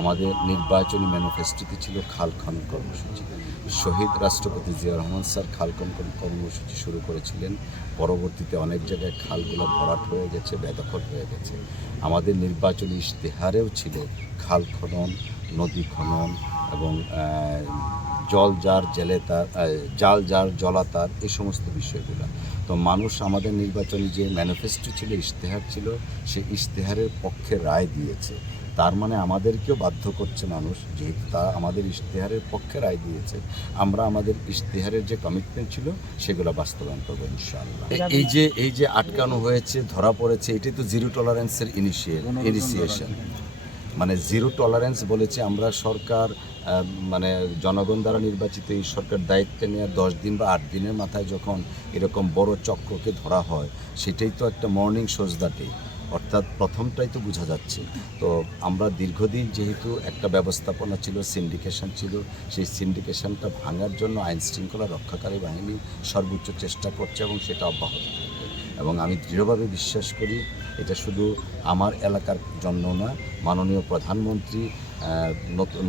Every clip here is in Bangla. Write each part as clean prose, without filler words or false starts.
আমাদের নির্বাচনী ম্যানিফেস্টোতে ছিল খাল খনন কর্মসূচি। শহীদ রাষ্ট্রপতি জিয়া রহমান স্যার খাল খনন কর্মসূচি শুরু করেছিলেন। পরবর্তীতে অনেক জায়গায় খালগুলো ভরাট হয়ে গেছে, বেদখল হয়ে গেছে। আমাদের নির্বাচনী ইশতেহারেও ছিল খাল খনন, নদী খনন এবং জল যার জেলে তার জাল যার জলাতার এই সমস্ত বিষয়গুলো। তো মানুষ আমাদের নির্বাচনী যে ম্যানিফেস্টো ছিল, ইশতেহার ছিল, সেই ইশতেহারের পক্ষে রায় দিয়েছে। তার মানে আমাদেরকেও বাধ্য করছে মানুষ, যেহেতু তা আমাদের ইশতেহারের পক্ষে রায় দিয়েছে, আমরা আমাদের ইশতেহারের যে কমিটমেন্ট ছিল সেগুলো বাস্তবায়ন করবো ইনশাআল্লাহ। এই যে আটকানো হয়েছে, ধরা পড়েছে, এটাই তো জিরো টলারেন্সের ইনিশিয়েশন। মানে জিরো টলারেন্স বলেছে আমরা সরকার, মানে জনগণ দ্বারা নির্বাচিত এই সরকার দায়িত্ব নেওয়ার 10 দিন বা 8 দিনের মাথায় যখন এরকম বড় চক্রকে ধরা হয়, সেটাই তো একটা মর্নিং সোজদাটে, অর্থাৎ প্রথমটাই তো বোঝা যাচ্ছে। তো আমরা দীর্ঘদিন যেহেতু একটা ব্যবস্থাপনা ছিল, সিন্ডিকেশন ছিল, সেই সিন্ডিকেশনটা ভাঙার জন্য আইন শৃঙ্খলা রক্ষাকারী বাহিনী সর্বোচ্চ চেষ্টা করছে এবং সেটা অব্যাহত থাকবে। এবং আমি দৃঢ়ভাবে বিশ্বাস করি এটা শুধু আমার এলাকার জন্য না, মাননীয় প্রধানমন্ত্রী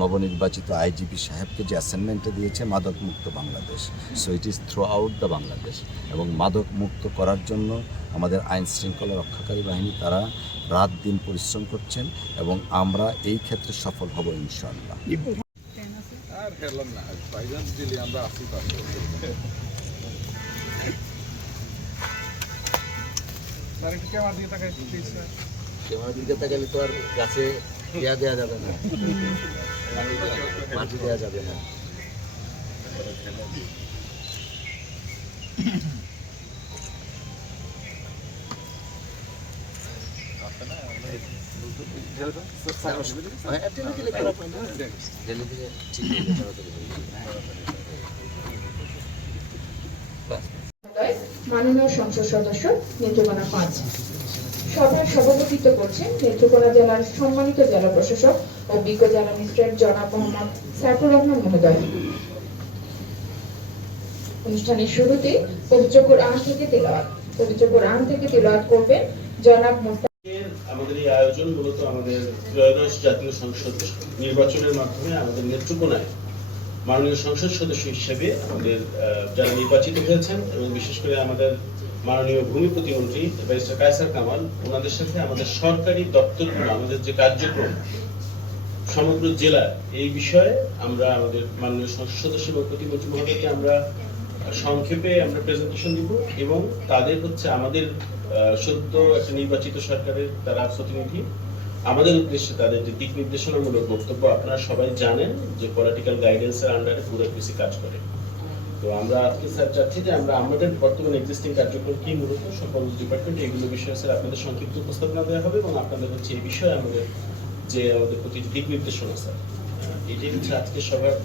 নবনির্বাচিত আইজিপি সাহেবকে যে অ্যাসাইনমেন্টে দিয়েছে মাদক মুক্ত Bangladesh, so it is through out the Bangladesh. এবং মাদক মুক্ত করার জন্য আমাদের আইন শৃঙ্খলা রক্ষাকারী বাহিনী তারা রাত দিন পরিশ্রম করছেন এবং আমরা এই ক্ষেত্রে সফল হব ইনশাআল্লাহ। ক্যামেরার দিকে তাকালে তো আর গাছে দেওয়া যাবে না, মাটি দেওয়া যাবে না। মাননীয় সংসদ সদস্য নেত্রকোনা 5 সভায় সভাপতিত্ব করছেন নেত্রকোনা জেলার সম্মানিত জেলা প্রশাসক ও বিজ্ঞ জেলা ম্যাজিস্ট্রেট জনাব মোহাম্মদ সাইফুর রহমান মহোদয়। অনুষ্ঠানের শুরুতে পবিত্র কোরআন থেকে তেলাওয়াত করবেন জনাব আমাদের এই আয়োজন মূলত আমাদের ত্রয়োদশ জাতীয় সংসদ নির্বাচনের মাধ্যমে আমাদের নেত্রকোনায় মাননীয় সংসদ সদস্য হিসেবে আমাদের যারা নির্বাচিত হয়েছেন এবং বিশেষ করে আমাদের মাননীয় ভূমি প্রতিমন্ত্রী ব্যারিস্টার কায়সার কামাল, ওনাদের সাথে আমাদের সরকারি দপ্তরগুলো, আমাদের যে কার্যক্রম সমগ্র জেলা, এই বিষয়ে আমরা আমাদের মাননীয় সংসদ সদস্য এবং প্রতিমন্ত্রী মহোদয়কে আমরা সংক্ষেপে আমরা প্রেজেন্টেশন দিব এবং তাদের হচ্ছে আমাদের সদ্য একটা নির্বাচিত সরকারের তারা প্রতিনিধি, আমাদের উদ্দেশ্যে তাদের যে দিক নির্দেশনামূলক বক্তব্য, আপনারা সবাই জানেন যে পলিটিক্যাল গাইডেন্সের আন্ডারে ব্যুরোক্রেসি কাজ করে। তো আমরা আজকে স্যার চাচ্ছি যে আমরা আমাদের বর্তমান এক্সিস্টিং কার্যক্রম কি, মূলত সকল ডিপার্টমেন্ট এগুলো বিষয়ে স্যার আপনাদের সংক্ষিপ্ত উপস্থাপনা দেওয়া হবে এবং আপনাদের হচ্ছে এই বিষয়ে আমাদের প্রতিটি দিক নির্দেশনা স্যার, এটাই হচ্ছে আজকে সবার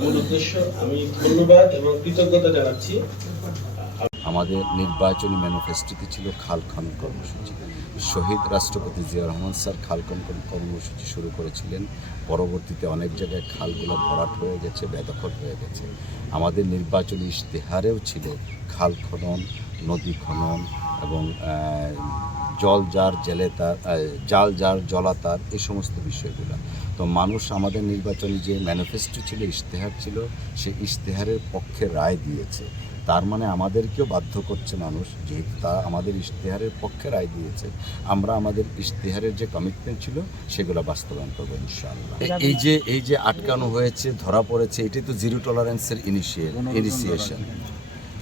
মূল উদ্দেশ্য। আমি ধন্যবাদ এবং কৃতজ্ঞতা জানাচ্ছি। আমাদের নির্বাচনী ম্যানিফেস্টোতে ছিল খাল খনন কর্মসূচি। শহীদ রাষ্ট্রপতি জিয়া রহমান স্যার খাল খনন কর্মসূচি শুরু করেছিলেন। পরবর্তীতে অনেক জায়গায় খালগুলো ভরাট হয়ে গেছে, বেদখল হয়ে গেছে। আমাদের নির্বাচনী ইশতেহারেও ছিল খাল খনন, নদী খনন এবং জল যার জেলে তার জাল যার জলাতার এই সমস্ত বিষয়গুলো। তো মানুষ আমাদের নির্বাচনী যে ম্যানিফেস্টো ছিল, ইশতেহার ছিল, সেই ইশতেহারের পক্ষে রায় দিয়েছে। তার মানে আমাদেরকেও বাধ্য করছে মানুষ, যেহেতু তা আমাদের ইশতেহারের পক্ষে রায় দিয়েছে, আমরা আমাদের ইশতেহারের যে কমিটমেন্ট ছিল সেগুলো বাস্তবায়ন করবো ইনশাআল্লাহ। এই যে আটকানো হয়েছে, ধরা পড়েছে, এটাই তো জিরো টলারেন্সের ইনিশিয়েশন।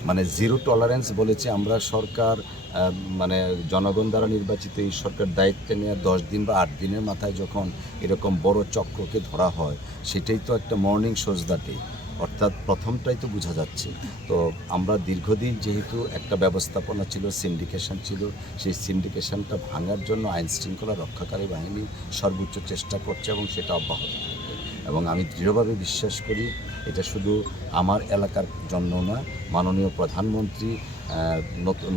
মানে জিরো টলারেন্স বলেছে আমরা সরকার, মানে জনগণ দ্বারা নির্বাচিত এই সরকার দায়িত্ব নেওয়ার 10 দিন বা 8 দিনের মাথায় যখন এরকম বড় চক্রকে ধরা হয়, সেটাই তো একটা মর্নিং সোজদাটে, অর্থাৎ প্রথমটাই তো বোঝা যাচ্ছে। তো আমরা দীর্ঘদিন যেহেতু একটা ব্যবস্থাপনা ছিল, সিন্ডিকেশন ছিল, সেই সিন্ডিকেশনটা ভাঙার জন্য আইন শৃঙ্খলা রক্ষাকারী বাহিনী সর্বোচ্চ চেষ্টা করছে এবং সেটা অব্যাহত থাকবে। এবং আমি দৃঢ়ভাবে বিশ্বাস করি এটা শুধু আমার এলাকার জন্য না, মাননীয় প্রধানমন্ত্রী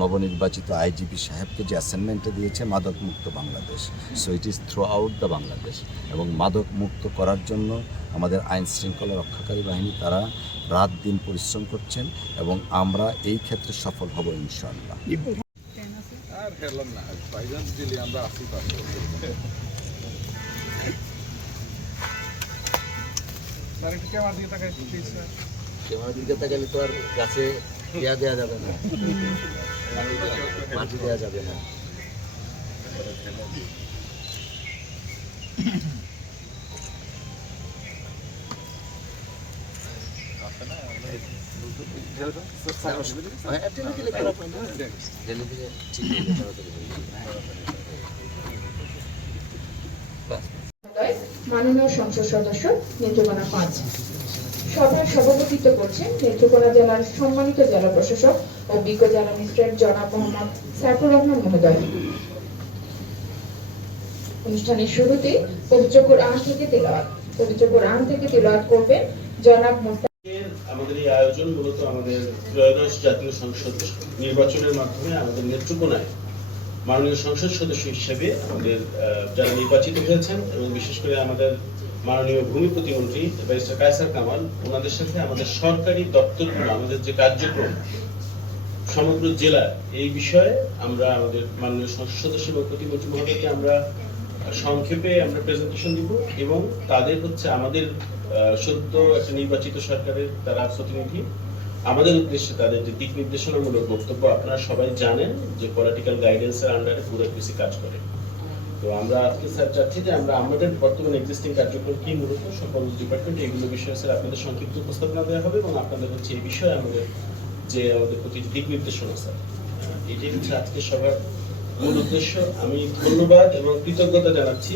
নবনির্বাচিত আইজিপি সাহেবকে যে অ্যাসাইনমেন্টে দিয়েছে মাদক মুক্ত Bangladesh, so it is through out the Bangladesh. এবং মাদক মুক্ত করার জন্য আমাদের আইন শৃঙ্খলা রক্ষাকারী বাহিনী তারা রাত দিন পরিশ্রম করছেন এবং আমরা এই ক্ষেত্রে সফল হব ইনশাআল্লাহ। ক্যামেরার দিকে তাকালে তো আর গাছে দেওয়া যাবে না, মাটি দেওয়া যাবে না। মাননীয় সংসদ সদস্য নেত্রকোনা 5। সভায় সভাপতিত্ব করছেন নেত্রকোনা জেলার সম্মানিত জেলা প্রশাসক ও বিজ্ঞ জেলা ম্যাজিস্ট্রেট জনাব মোহাম্মদ সাইফুর রহমান মহোদয়। অনুষ্ঠানের শুরুতে পবিত্র কোরআন থেকে তেলাওয়াত করবেন জনাব আমাদের এই আয়োজন মূলত আমাদের ত্রয়োদশ জাতীয় সংসদ নির্বাচনের মাধ্যমে আমাদের নেত্রকোনায় মাননীয় সংসদ সদস্য হিসেবে আমাদের যারা নির্বাচিত হয়েছেন এবং বিশেষ করে আমাদের মাননীয় ভূমি প্রতিমন্ত্রী ব্যারিস্টার কায়সার কামাল, ওনাদের সাথে আমাদের সরকারি দপ্তরগুলো আমাদের যে কার্যক্রম সমগ্র জেলা, এই বিষয়ে আমরা আমাদের মাননীয় সংসদ সদস্য এবং প্রতিমন্ত্রী মহোদয়কে আমরা সংক্ষেপে আমরা প্রেজেন্টেশন দিব এবং তাদের হচ্ছে আমাদের সদ্য একটা নির্বাচিত সরকারের তারা প্রতিনিধি, আমাদের উদ্দেশ্যে তাদের যে দিক নির্দেশনামূলক বক্তব্য, আপনারা সবাই জানেন যে পলিটিক্যাল গাইডেন্সের আন্ডারে ব্যুরোক্রেসি কাজ করে। তো আমরা আজকে স্যার চাচ্ছি যে আমরা আমাদের বর্তমানে এক্সিস্টিং কার্যক্রম কি মূলত সকল ডিপার্টমেন্ট এগুলো বিষয়ে স্যার আপনাদের সংক্ষিপ্ত উপস্থাপনা দেওয়া হবে এবং আপনাদের হচ্ছে এই বিষয়ে আমাদের প্রতি দিক নির্দেশনা স্যার, এটাই হচ্ছে আজকে সবার মূল উদ্দেশ্য। আমি ধন্যবাদ এবং কৃতজ্ঞতা জানাচ্ছি